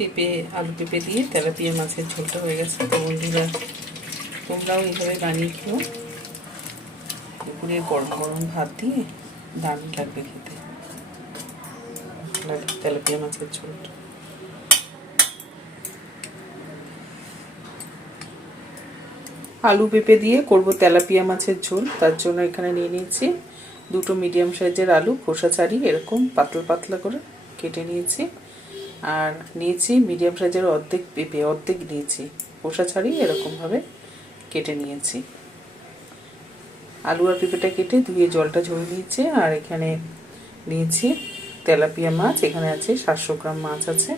পেঁপে আলু পেঁপে দিয়ে তেলাপিয়া মাছের ঝোলটা হয়ে গেছে। তো বন্ধুরা, তোমরাও এইভাবে বানিয়ে খেও। দুপুরে গরম গরম ভাত দিয়ে দারুণ লাগবে খেতে তেলাপিয়া মাছের ঝোলটা। আলু পেঁপে দিয়ে করব তেলাপিয়া মাছের ঝোল। তার জন্য এখানে নিয়ে নিয়েছি দুটো মিডিয়াম সাইজের আলু, খোসা ছাড়িয়ে এরকম পাতলা পাতলা করে কেটে নিয়েছি। আর নিয়েছি মিডিয়াম সাইজের অর্ধেক পেঁপে, অর্ধেক নিয়েছি, খোসা ছাড়িয়ে এরকমভাবে কেটে নিয়েছি। আলু আর পেঁপেটা কেটে ধুয়ে জলটা ঝরিয়ে নিয়েছি। আর এখানে নিয়েছি তেলাপিয়া মাছ, এখানে আছে 700 গ্রাম মাছ আছে।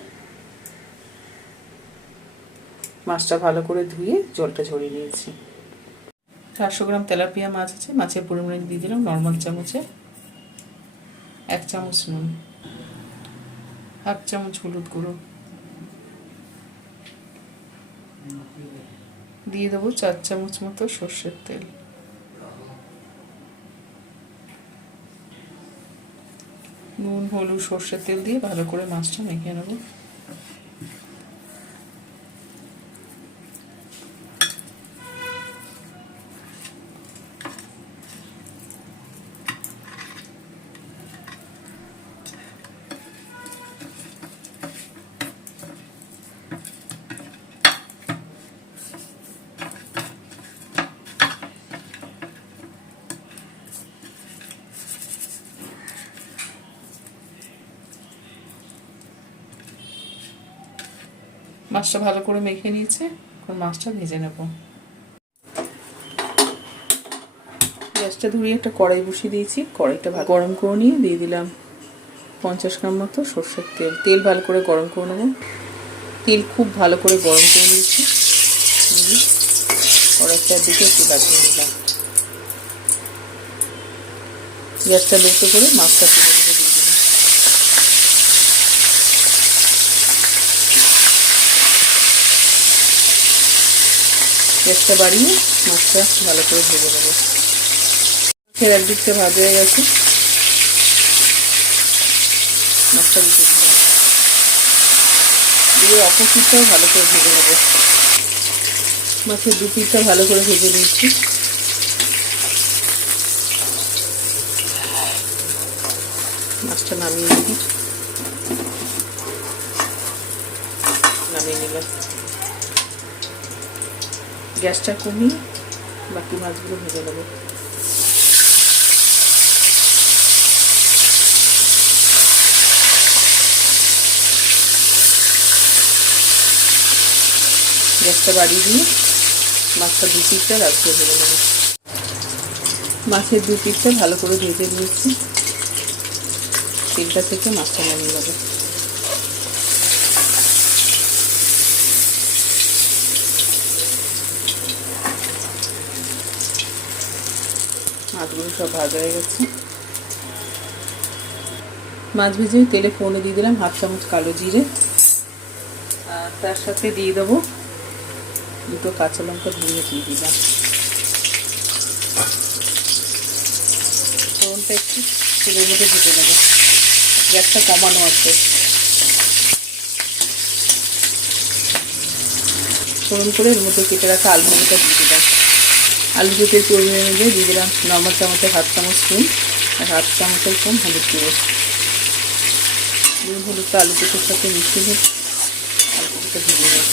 মাছটা ভালো করে ধুয়ে জলটা ঝরিয়ে নিয়েছি। 700 গ্রাম তেলাপিয়া মাছ আছে। মাছের পরিমাণ দিয়ে দিলাম নর্মাল চামচে 1 চামচ নুন, 1/2 চামচ হলুদ গুঁড়ো, দিয়ে দেবো 4 চামচ মতো সর্ষের তেল। নুন, হলুদ, সর্ষের তেল দিয়ে ভালো করে মাছটা মেখে নেব। মাছটা ভালো করে মেখে নিয়েছে, এখন মাছটা ভেজে নেব। গ্যাসটা ধরিয়ে একটা কড়াই বসিয়ে দিয়েছি। কড়াইটা গরম করে নিয়ে দিয়ে দিলাম 50 গ্রাম মতো সর্ষের তেল। তেল ভালো করে গরম করে নেব। তেল খুব ভালো করে গরম করে নিয়েছি। কড়াইটার দিকে একটু বাজিয়ে নিলাম। গ্যাসটা লোতে করে মাছটা তুলে দিয়ে দিলাম। গ্যাসটা বাড়িয়ে মাছটা ভালো করে ভেজে নেব। ফের একদিকটা ভাজা হয়ে গেছে, মাছটা উঠে দিলাম। দিয়ে অপর পিঠটাও ভালো করে ভেজে নেব। মাছের 2 পিঠটা ভালো করে ভেজে নিচ্ছি। মাছটা নামিয়ে নিলাম। গ্যাসটা কমিয়ে বাকি মাছগুলো ভেজে নেব। গ্যাসটা বাড়িয়ে দিয়ে মাছটা 2 পিঠটা রাখতে ভেজে নেব। মাছের 2 পিঠটা ভালো করে ভেজে নিয়েছি। তেলটা থেকে মাছটা নামিয়ে নেব। মাছগুলো সব ভাজা হয়ে গেছে। মাছ ভেজে তেলে ফোড়নে দিয়ে দিলাম 1/2 চামচ কালো জিরে। আর তার সাথে দিয়ে দেবো 2 কাঁচা লঙ্কা ভেঙে দিয়ে দিলাম। ফোড়নটা একটু তেলের মধ্যে ভেজে নেব। গ্যাসটা কমানো আছে। ফোড়ন করে এর মধ্যে কেটে রাখা আলুটা দিয়ে দিলাম। আলু পেঁপের পরিমাণ অনুযায়ী দিয়ে দিলাম নর্মাল চামচে 1/2 চামচ নুন আর 1/2 চামচের কম হলুদ গুঁড়ো। নুন হলুদটা আলু পেঁপের সাথে মিশিয়ে আলুটা ভেজে নেব।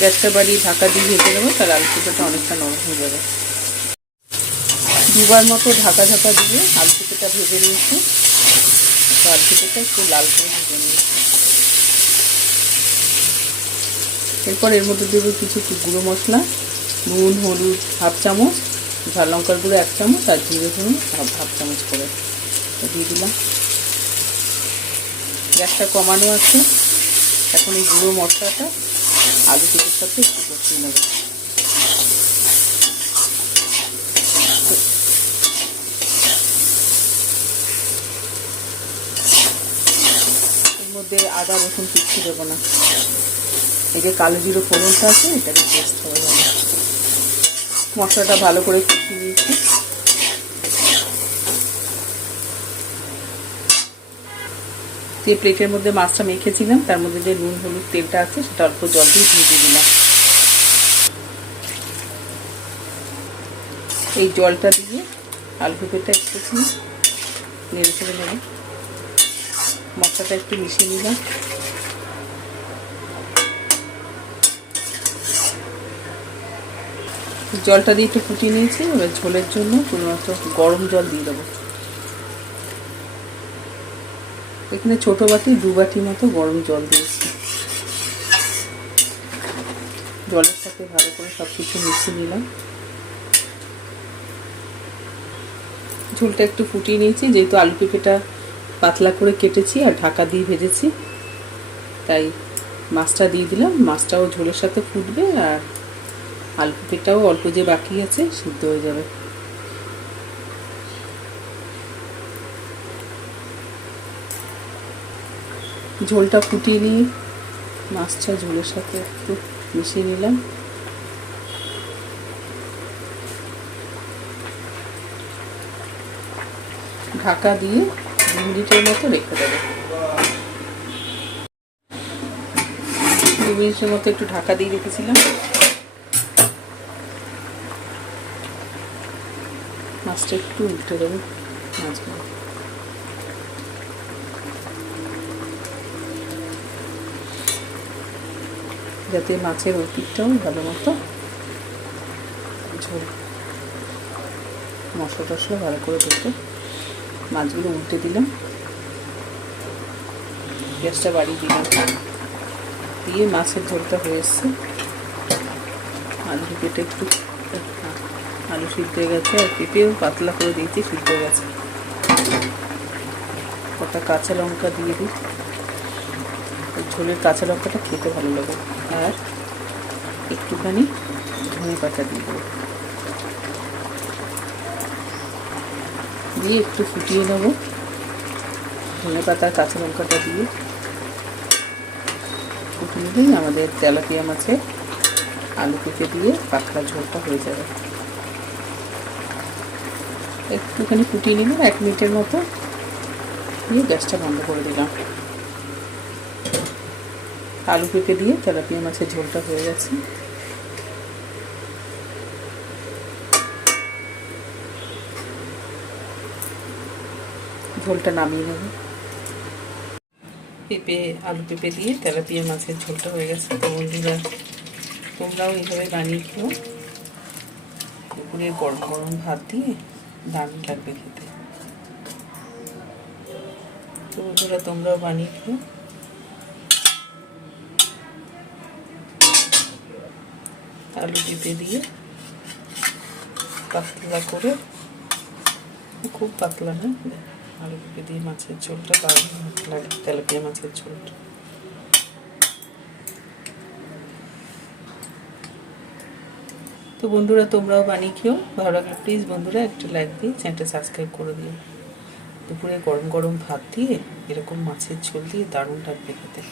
গ্যাসটা বাড়িয়ে ঢাকা দিয়ে ভেজে নেবো, তার আলু পেঁপেটা অনেকটা নরম হয়ে যাবে। 2 বার মতো ঢাকা দিয়ে আলু পেঁপেটা ভেজে নিয়েছি। আলু পেঁপেটা একটু লাল করে ভেজে নিয়েছি। এরপর এর মধ্যে দেবো কিছু গুঁড়ো মশলা, নুন হলুদ 1/2 চামচ, ঝাল লঙ্কার গুঁড়ো 1 চামচ আর জিরে ধরুন 1/2 চামচ করে দিয়ে দিলাম। গ্যাসটা কমানো আছে। এখন এই গুঁড়ো মশলাটা আলু পেঁপের সাথে একটু কষিয়ে নেব। এর মধ্যে আদা রসুন কিচ্ছু দেবো না। এই যে কালো জিরে ফোড়নটা আছে, এটাকে পেস্ট হবে। মশলাটা ভালো করে কষিয়ে নিয়েছি। যে প্লেটের মধ্যে মাছটা মেখেছিলাম তার মধ্যে যে নুন হলুদ তেলটা আছে সেটা অল্প জল দিয়ে ভিজিয়ে দিলাম। এই জলটা দিয়ে আলু পেঁপেটা একটু নেড়ে চেড়ে নেব। মশলাটা একটু মিশিয়ে নিলাম। জলটা দিয়ে একটু ফুটিয়ে নিয়েছি। এবার ঝোলের জন্য শুধুমাত্র গরম জল দিয়ে দেবো। এখানে ছোট বাটি 2 বাটি মতো গরম জল দিয়েছি। জলের সাথে ভালো করে সব কিছু মিশিয়ে নিলাম। ঝোলটা একটু ফুটিয়ে নিয়েছি, যেহেতু আলু পেঁপেটা পাতলা করে কেটেছি আর ঢাকা দিয়ে ভেজেছি, তাই মাছটা দিয়ে দিলাম। মাছটাও ঝোলের সাথে ফুটবে আর আলু পেঁপেটাও অল্প যে বাকি আছে সিদ্ধ হয়ে যাবে। ঝোলটা ফুটিয়ে নিয়ে মাছটা ঝোলের সাথে একটু মিশিয়ে নিলাম। ঢাকা দিয়ে 2 মিনিটের মতো রেখে দেবো। 2 মিনিটের মতো একটু ঢাকা দিয়ে রেখেছিলাম। মাছটা একটু উল্টে দেবো। মাছগুলো যাতে মাছের ওপিকটাও ভালো মতো ঝোল মশলা টশলা ভালো করে ঢুকে। মাছগুলো উল্টে দিলাম, গ্যাসটা বাড়িয়ে দিলাম, দিয়ে মাছের ঝোলটা হয়ে এসছে। আলু পেঁপেটা একটু আলু সিদ্ধ হয়ে গেছে আর পেঁপেও পাতলা করে দিয়েছি, সিদ্ধ হয়ে গেছে। কটা কাঁচা লঙ্কা দিয়ে দিই। ঝোলের কাঁচা লঙ্কাটা খেতে ভালো লাগে। আর একটুখানি ধনে পাতা দিয়ে দেবো, দিয়ে একটু ফুটিয়ে নেবো। ধনে পাতা কাঁচা লঙ্কাটা দিয়ে ফুটিয়ে নিলেই আমাদের তেলাপিয়া মাছের আলু পেঁপে দিয়ে পাতলা ঝোলটা হয়ে যাবে। একটুখানি ফুটিয়ে নিলাম 1 মিনিটের মতো, দিয়ে গ্যাসটা বন্ধ করে দিলাম। আলু পেঁপে দিয়ে তেলাপিয়া মাছের ঝোলটা হয়ে গেছে। ঝোলটা নামিয়ে নেব। আলু পেঁপে দিয়ে তেলাপিয়া মাছের ঝোলটা হয়ে গেছে। তো বন্ধুরা, তোমরাও এইভাবে বানিয়ে খেও। দুপুরে গরম গরম ভাত দিয়ে দারুণ লাগবে খেতে। তো বন্ধুরা, তোমরাও বানিয়ে খেও। আলু পেঁপে দিয়ে পাতলা করে, খুব পাতলা না, আলু পেঁপে দিয়ে মাছের ঝোলটা দারুণ লাগে, তেলাপিয়া মাছের ঝোলটা। তো বন্ধুরা, তোমরাও বানিয়ে খেও। ভালো লাগলে প্লিজ বন্ধুরা একটা লাইক দিয়ে চ্যানেলটা সাবস্ক্রাইব করে দিও। দুপুরে গরম গরম ভাত দিয়ে এরকম মাছের ঝোল দিয়ে দারুণ লাগবে খেতে।